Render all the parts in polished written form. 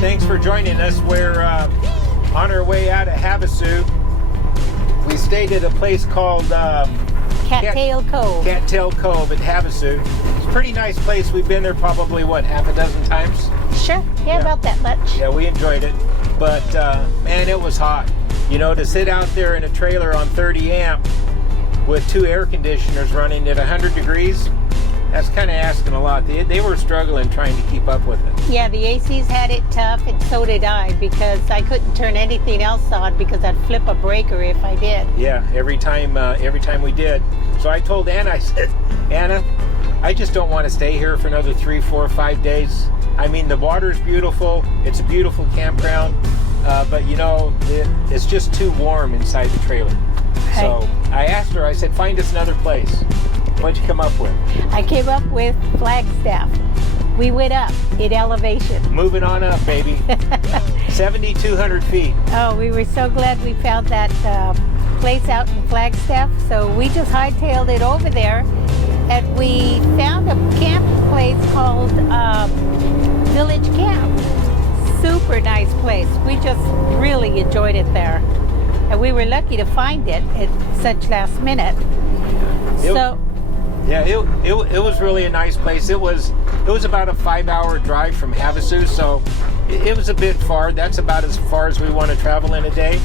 Thanks for joining us. We're on our way out of Havasu. We stayed at a place called Cattail Cove. Cattail Cove at Havasu. It's a pretty nice place. We've been there probably, half a dozen times? Sure, yeah, about that much. Yeah, we enjoyed it. But, man, it was hot. You know, to sit out there in a trailer on 30 amp with 2 air conditioners running at 100 degrees, that's kind of asking a lot. They were struggling trying to keep up with it. Yeah, the ACs had it tough, and so did I, because I couldn't turn anything else on because I'd flip a breaker if I did. Yeah, every time we did. So I told Anna, I said, Anna, I just don't want to stay here for another 3, 4, 5 days. I mean, the water's beautiful. It's a beautiful campground. But, you know, it's just too warm inside the trailer. Okay. So I asked her, I said, find us another place. What'd you come up with? I came up with Flagstaff. We went up in elevation. Moving on up, baby. 7,200 feet. Oh, we were so glad we found that place out in Flagstaff. So we just hightailed it over there, and we found a camp place called Village Camp. Super nice place. We just really enjoyed it there. And we were lucky to find it at such last minute. Yeah, it was really a nice place. It was about a 5-hour drive from Havasu, so it was a bit far. That's about as far as we want to travel in a day.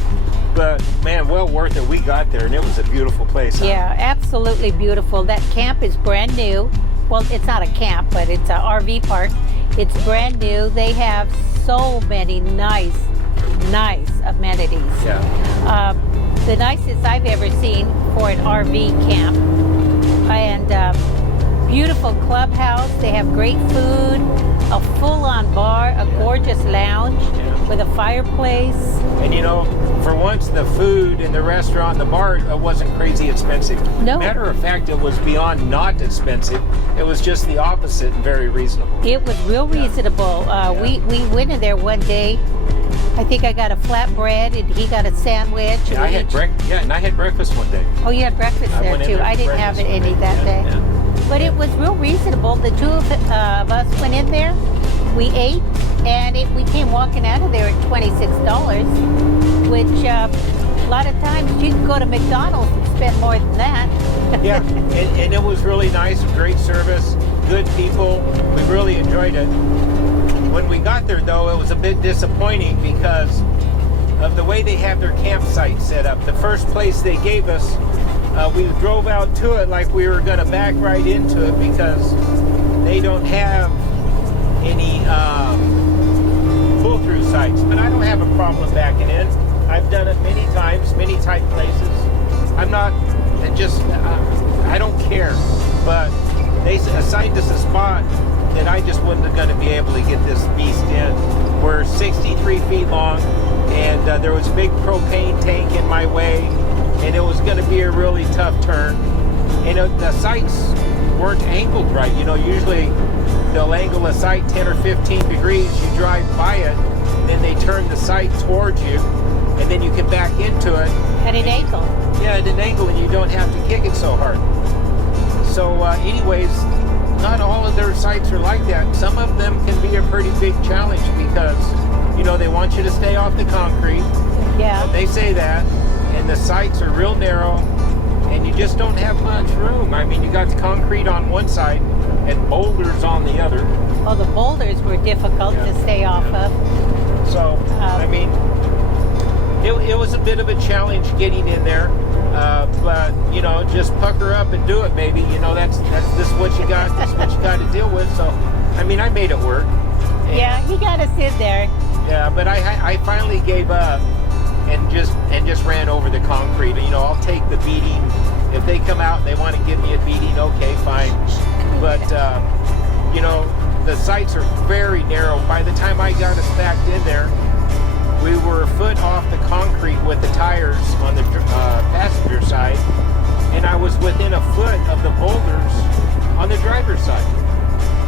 But man, well worth it. We got there, and it was a beautiful place. Huh? Yeah, absolutely beautiful. That camp is brand new. Well, it's not a camp, but it's an RV park. It's brand new. They have so many nice amenities. Yeah. The nicest I've ever seen for an RV camp. And beautiful clubhouse. They have great food, a full-on bar, a gorgeous lounge with a fireplace. And you know, for once, the food in the restaurant, the bar, wasn't crazy expensive. No. Matter of fact, it was beyond not expensive. It was just the opposite and very reasonable. It was real reasonable. We went in there one day. I think I got a flatbread and he got a sandwich. And I had breakfast one day. Oh, you had breakfast there too. I didn't have any that day. Yeah. But it was real reasonable. The two of us went in there, we ate, and we came walking out of there at $26, which a lot of times you can go to McDonald's and spend more than that. Yeah, and it was really nice, great service, good people. We really enjoyed it. When we got there, though, it was a bit disappointing because of the way they have their campsite set up. The first place they gave us, we drove out to it like we were going to back right into it because they don't have any pull-through sites. But I don't have a problem backing in. I've done it many times, many tight places. I'm not, I don't care. But they assigned us a spot that I just wasn't going to be able to get this beast in. We're 63 feet long, and there was a big propane tank in my way, and it was going to be a really tough turn. And the sights weren't angled right. You know, usually they'll angle a sight 10 or 15 degrees. You drive by it, and then they turn the sight towards you, and then you can back into it. At an angle. Yeah, at an angle, and you don't have to kick it so hard. So anyways, not all of their sites are like that. Some of them can be a pretty big challenge because, you know, they want you to stay off the concrete. Yeah. They say that. And the sites are real narrow, and you just don't have much room. I mean, you got the concrete on one side and boulders on the other. Oh, the boulders were difficult to stay off of. So, I mean, it was a bit of a challenge getting in there. But you know, just pucker up and do it, baby. You know, that's this is what you got. This is what you got to deal with. So, I mean, I made it work. And, yeah, you got to sit there. Yeah, but I finally gave up and just ran over the concrete. You know, I'll take the beating. If they come out and they want to give me a beating, okay, fine. But you know, the sites are very narrow. By the time I got us backed in there, we were a foot off the concrete with the tires on the passenger side, and I was within a foot of the boulders on the driver's side.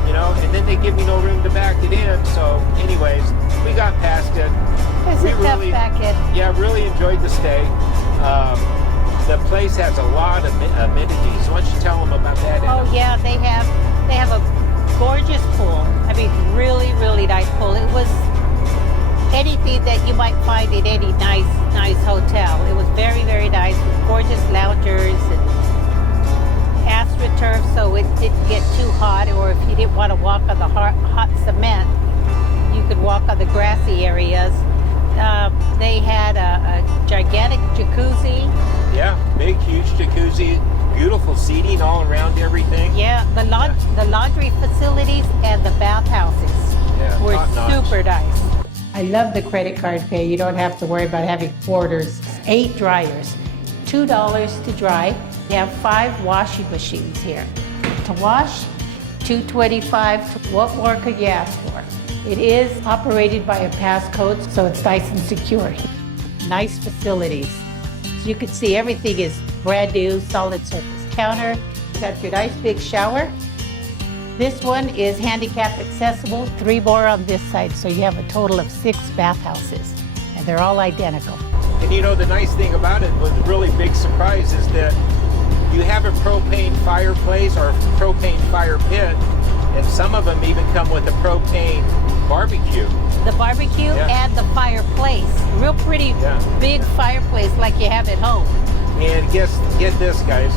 You know, and then they give me no room to back it in. So, anyways, we got past it. It's a tough back in. Yeah, really enjoyed the stay. The place has a lot of amenities. Why don't you tell them about that? Oh yeah, they have a gorgeous pool. I mean, really, really nice pool. It was anything that you might find in any nice hotel. It was very, very nice with gorgeous loungers and AstroTurf, so it didn't get too hot, or if you didn't want to walk on the hot cement, you could walk on the grassy areas. They had a gigantic jacuzzi. Yeah, big, huge jacuzzi, beautiful seating all around everything. Yeah, the laundry facilities and the bathhouses were super nice. I love the credit card pay. You don't have to worry about having quarters. 8 dryers, $2 to dry. They have 5 washing machines here. To wash, $2.25. What more could you ask for? It is operated by a passcode, so it's nice and secure. Nice facilities. So you can see everything is brand new, solid surface counter. You got your nice big shower. This one is handicap accessible, 3 more on this side, so you have a total of 6 bathhouses, and they're all identical. And you know, the nice thing about it, was a really big surprise, is that you have a propane fireplace or a propane fire pit, and some of them even come with a propane barbecue. The barbecue and the fireplace. Real pretty big fireplace like you have at home. And get this, guys,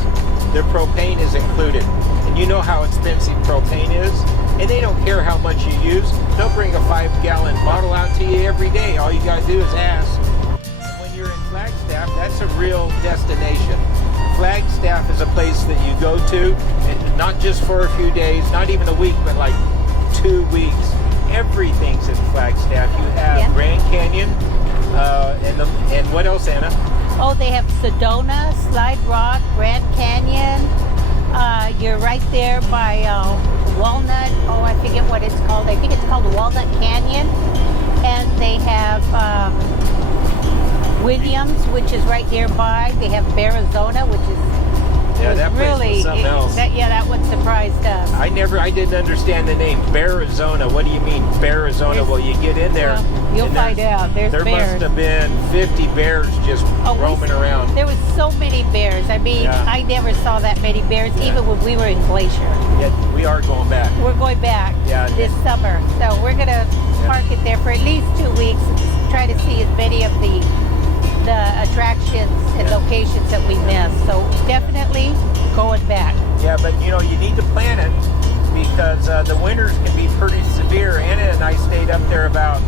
their propane is included. And you know how expensive propane is, and they don't care how much you use. They'll bring a 5-gallon bottle out to you every day. All you gotta do is ask. And when you're in Flagstaff, that's a real destination. Flagstaff is a place that you go to, and not just for a few days, not even a week, but like 2 weeks. Everything's in Flagstaff. You have Grand Canyon, and what else, Anna? Oh, they have Sedona, Slide Rock, Grand Canyon. You're right there by Walnut. Oh, I forget what it's called. I think it's called Walnut Canyon. And they have Williams, which is right nearby. They have Arizona, which is that place really was something else. That one surprised us. I didn't understand the name Arizona. What do you mean Arizona? Well, you get in there. Well, you'll find out. There bears. must have been 50 bears just roaming around. There was so many bears. I mean, I never saw that many bears, even when we were in Glacier. Yeah, we are going back. We're going back this summer. So we're going to park it there for at least 2 weeks and try to see as many of the attractions and locations that we missed. So definitely going back. Yeah, but you know, you need to plan it because the winters can be pretty severe. Anna and I stayed up there about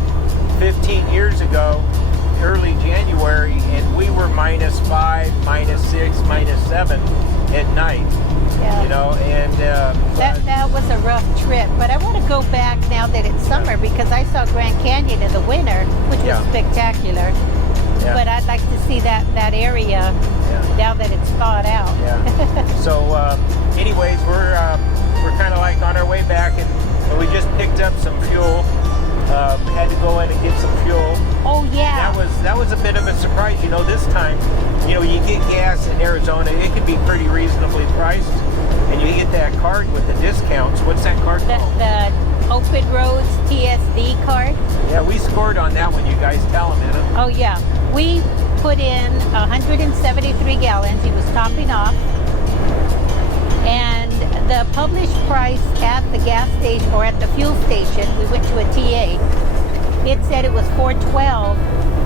15 years ago, early January, and we were -5, -6, -7 at night. Yeah. You know, and that was a rough trip. But I want to go back now that it's summer because I saw Grand Canyon in the winter, which was spectacular. Yeah. But I'd like to see that area now that it's thawed out. Yeah. So, anyways, we're kind of like on our way back, and we just picked up some fuel. Had to go in and get some fuel. Oh yeah. That was a bit of a surprise. You know, this time, you know, you get gas in Arizona, it can be pretty reasonably priced, and you get that card with the discounts. What's that card called? The Open Roads TSD card. Yeah, we scored on that one. You guys tell them, Anna. Oh yeah, we put in 173 gallons. He was topping off, and the published price at the gas station or at the fuel station, we went to a TA. It said it was $4.12,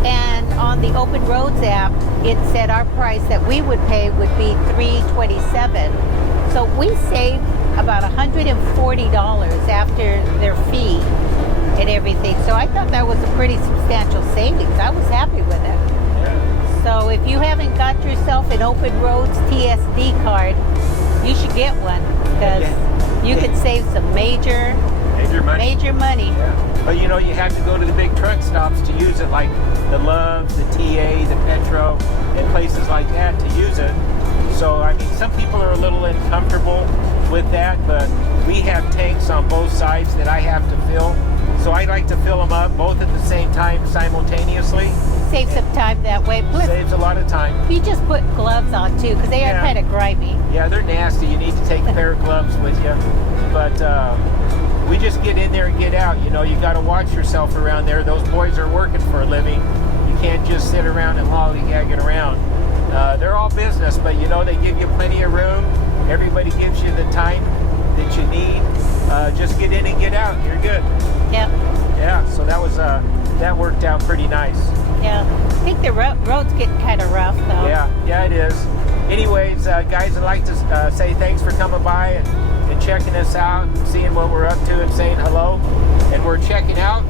and on the Open Roads app, it said our price that we would pay would be $3.27. So we saved about $140 after their fee and everything. So I thought that was a pretty substantial savings. I was happy with it. Yeah. So if you haven't got yourself an Open Roads TSD card, you should get one because you could save some major money. Yeah. But you know, you have to go to the big truck stops to use it, like the Love's, the TA, the Petro, and places like that to use it. So, I mean, some people are a little uncomfortable with that, but we have tanks on both sides that I have to fill. So I like to fill them up both at the same time simultaneously. Save some time that way. Plus, saves a lot of time. You just put gloves on too, because they are kind of grimy. Yeah, they're nasty. You need to take a pair of gloves with you. But we just get in there and get out. You know, you got to watch yourself around there. Those boys are working for a living. You can't just sit around and lollygagging around. They're all business, but you know, they give you plenty of room. Everybody gives you the time that you need. Just get in and get out. You're good. Yep. Yeah. So that was that worked out pretty nice. Yeah. I think the road's getting kind of rough though. Yeah, it is. Anyways, guys, I'd like to say thanks for coming by and checking us out, and seeing what we're up to and saying hello. And we're checking out